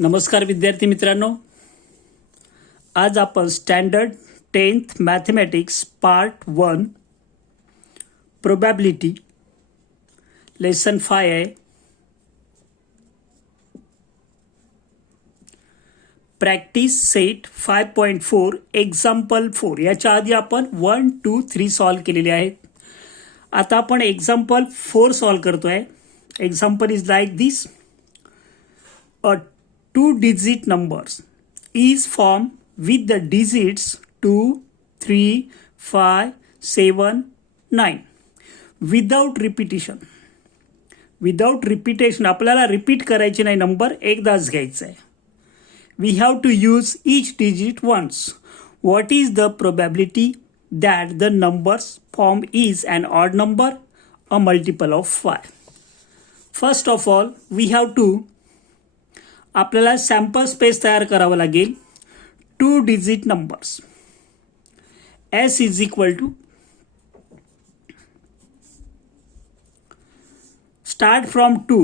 नमस्कार विद्यार्थी मित्रांनो, आज आपण standard 10th mathematics part 1 probability lesson 5 आहे. प्रॅक्टिस सेट 5.4 एक्झाम्पल 4 याच्या आधी आपण 1, 2, 3 सॉल्व केलेले आहेत. आता आपण एक्झाम्पल 4 सॉल्व करतोय. Example is like this. A two-digit numbers is formed with the digits 2, 3, 5, 7, 9 without repetition. Without repetition आपल्याला रिपीट करायचे नाही, नंबर एकदाच घ्यायचा आहे. We have to use each digit once. What is the probability that the numbers formed is an odd number, a multiple of 5? First of all, we have to आपल्याला sample space तयार करावं लागेल. 2 digit numbers S is equal to start from 2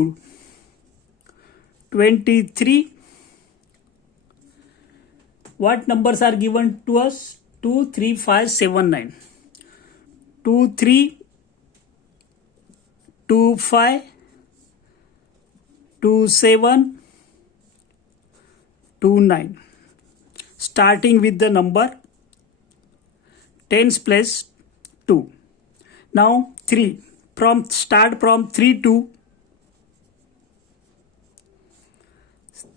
23. what numbers are given to us? 2, 3, 5, 7, 9. 2, 3, 2, 5, 2, 7, 2, 9. Starting with the number tens place 2. Now 3. Start from 3 to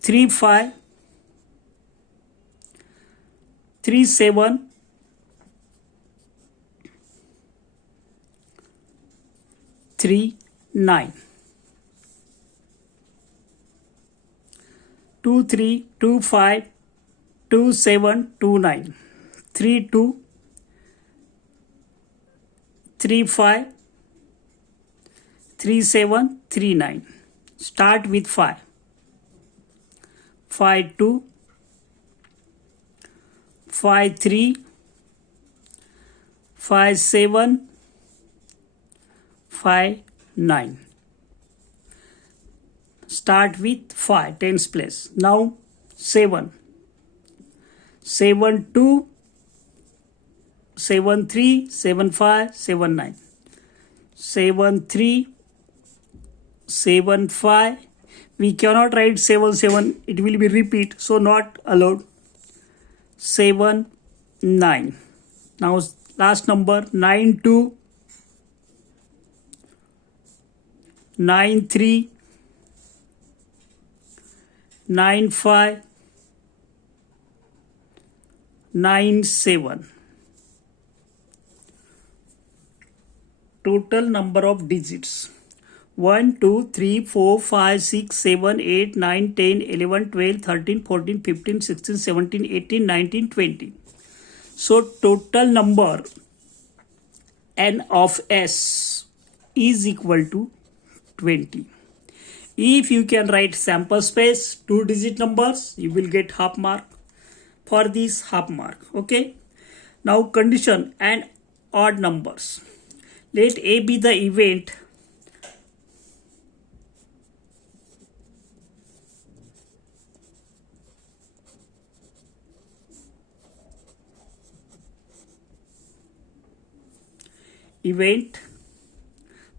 3, 5, 3, 7, 3, 9. 2, 3, 2, 5, 2, 7, 2, 9. 3, 2, 3, 5, 3, 7, 3, 9. Start with 5. 5, 2, 5, 3, 5, 7, 5, 9. Start with 5, tens place. Now 7. 7, 2, 7, 3, 7, 5, 7, 9. 7, 3, 7, 5. We cannot write 7, 7. It will be repeat, so not allowed. 7, 9. Now last number 9, 2, 9, 3, 9, 5, 9, 7. Total number of digits 1, 2, 3, 4, 5, 6, 7, 8, 9, 10, 11, 12, 13, 14, 15, 16, 17, 18, 19, 20. So total number n of S is equal to 20. If you can write sample space 2 digit numbers, you will get half mark. For this half mark. Okay. Now condition and odd numbers. Let A be the event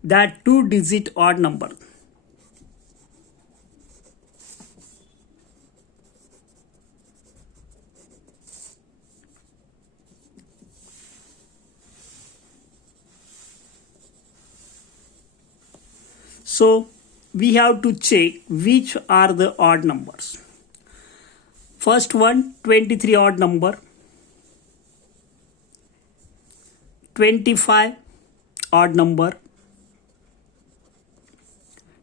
that 2 digit odd number. So we have to check which are the odd numbers. First one, 23 odd number, 25 odd number,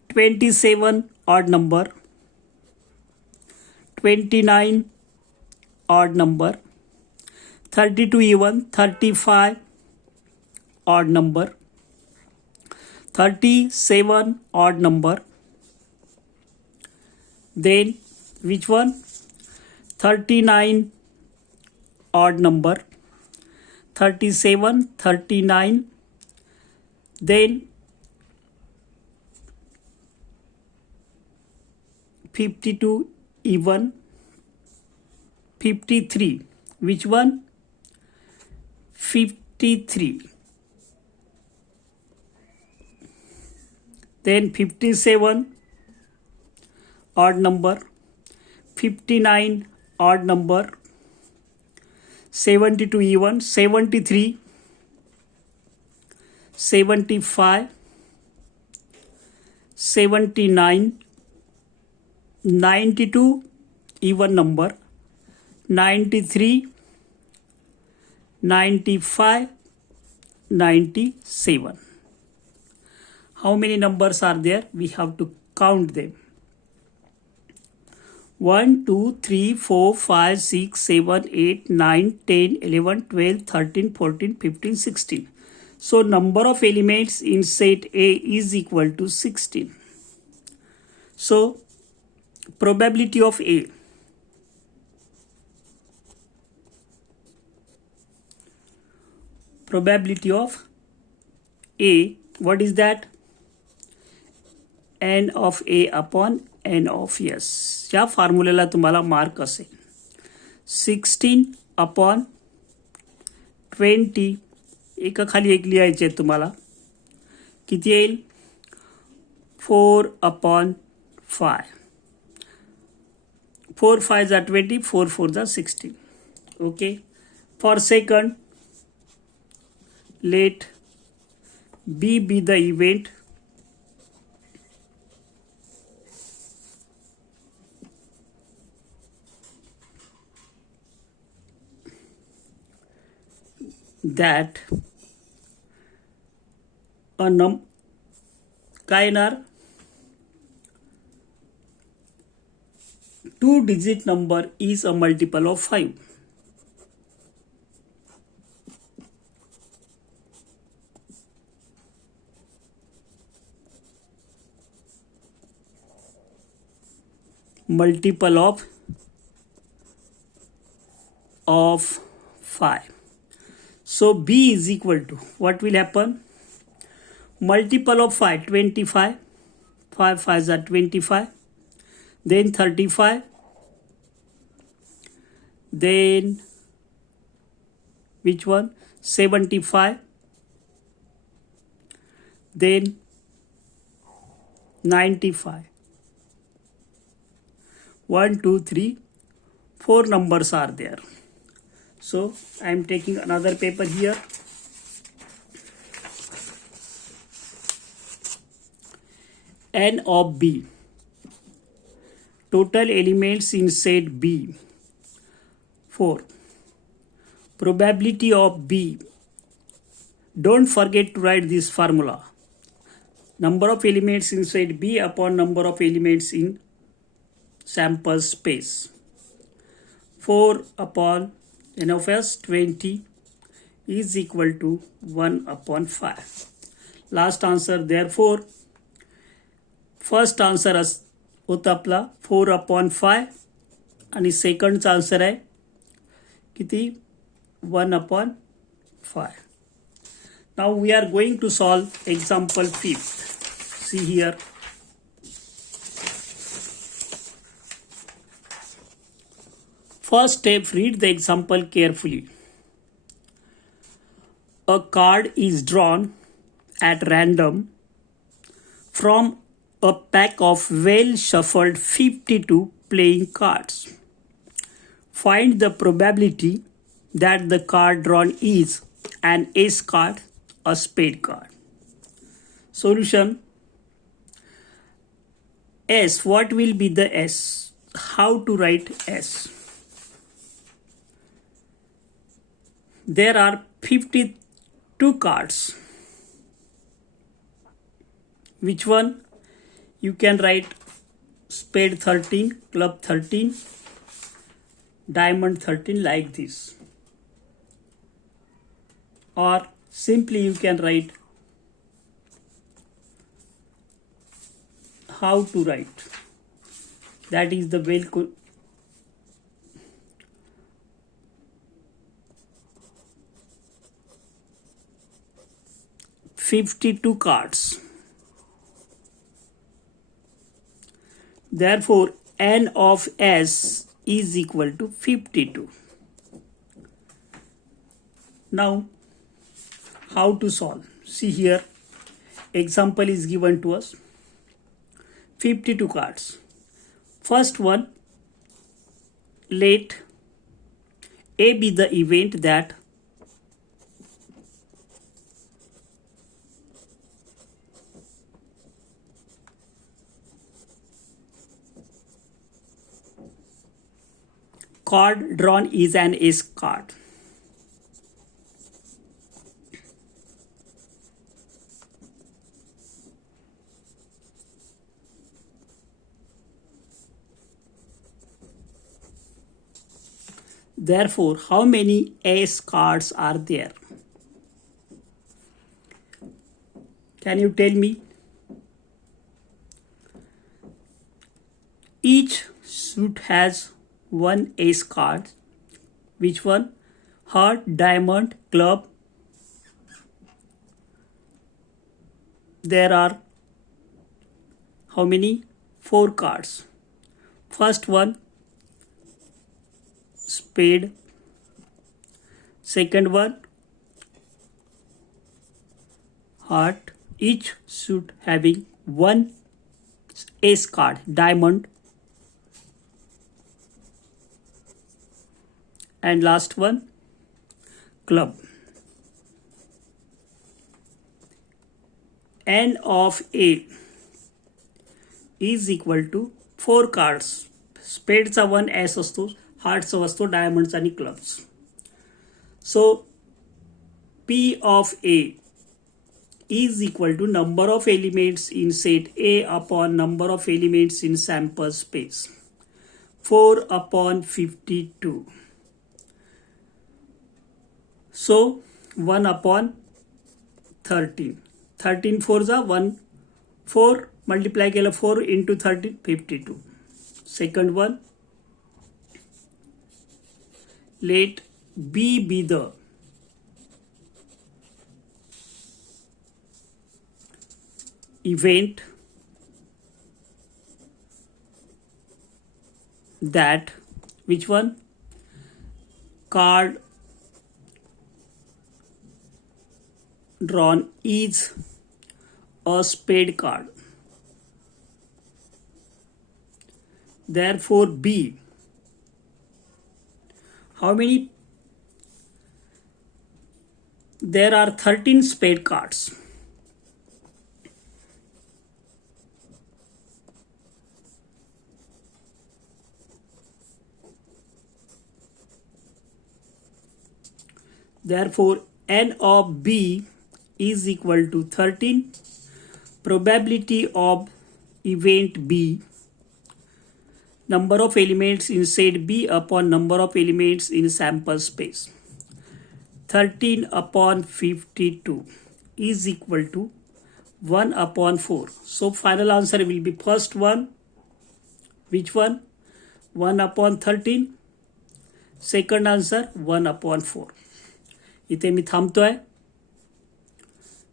27 odd number, 29 odd number, 32 even, 35 odd number, 37 odd number. Then which one? 39 odd number, 37, 39. Then 52 even, 53. Which one? 53. Then 57, odd number. 59, odd number. 72 even. 73, 75, 79, 92, even number. 93, 95, 97. How many numbers are there? We have to count them. 1, 2, 3, 4, 5, 6, 7, 8, 9, 10, 11, 12, 13, 14, 15, 16. So number of elements in set A is equal to 16. So probability of A. Probability of A, what is that? N of A upon N of S. या फॉर्म्युलेला तुम्हाला mark असेल. 16 upon 20, एका खाली एक लिहायचे आहे तुम्हाला. किती येईल? 4 अपॉन 5. 4 5 जा 20, 4 4 जा 16. Okay. For second, let B be the event. That a काय येणार? 2-digit number is a multiple of 5. Multiple of 5. So B is equal to, what will happen? Multiple of 5, 25. 5 5s are 25. Then 35. Then which one? 75. Then 95. 1, 2, 3, 4 numbers are there. So I am taking another paper here. N of B. Total elements in set B. 4. Probability of B. Don't forget to write this formula. Number of elements in set B upon number of elements in sample space. 4 upon N of S 20 is equal to 1 upon 5. Last answer, therefore first answer होता आपला 4 upon 5 आणि सेकंडचा answer आहे किती? 1 upon 5. Now we are going to solve example 5th. See here. First step, read the example carefully. A card is drawn at random from a pack of well shuffled 52 playing cards. Find the probability that the card drawn is an ace card, a spade card. Solution. S. What will be the S? How to write S? There are 52 cards. Which one? You can write spade 13, club 13, diamond 13 like this. Or simply you can write how to write. That is the well 52 cards. Therefore, n of s is equal to 52. Now, how to solve? See here, example is given to us. 52 cards. First one, let A be the event that card drawn is an ace card. Therefore, how many ace cards are there? Can you tell me? Each suit has one ace card. Which one? Heart, diamond, club. There are how many? 4 cards. First one, spade. Second one, heart. Each suit having one ace card, diamond. And last one, club. N of A is equal to 4 cards. स्पेडचा 1 S असतो, हार्टचा असतो, diamonds आणि clubs. So P of A is equal to number of elements in set A upon number of elements in sample space. 4 upon 52. So 1 upon 13. 13 4 जा 1, 4 multiply केलं 4 into 13, 52. Second one, let B be the event that, which one? Card drawn is a spade card. Therefore, B. How many? There are 13 spade cards. Therefore, N of B is equal to 13. Probability of event B, number of elements in set B upon number of elements in sample space. 13 upon 52 is equal to 1 upon 4. So final answer will be first one. Which one? 1 upon 13. Second answer 1 upon 4. इथे मी थांबतोय.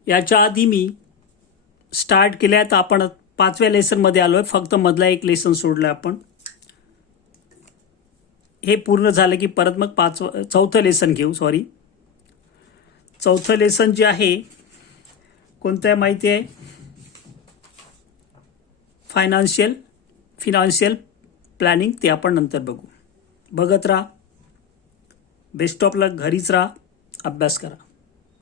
याच्या आधी मी start केल्या तर आपण 5व्या लेसनमध्ये आलोय. फक्त मधला एक लेसन सोडलं आपण. हे पूर्ण झालं की परत मग 4थं लेसन घेऊ. सॉरी, 4थं लेसन जे आहे कोणतं आहे माहिती आहे? Financial planning. ते आपण नंतर बघू. बघत राहा. Best of luck. घरीच राहा, अभ्यास करा.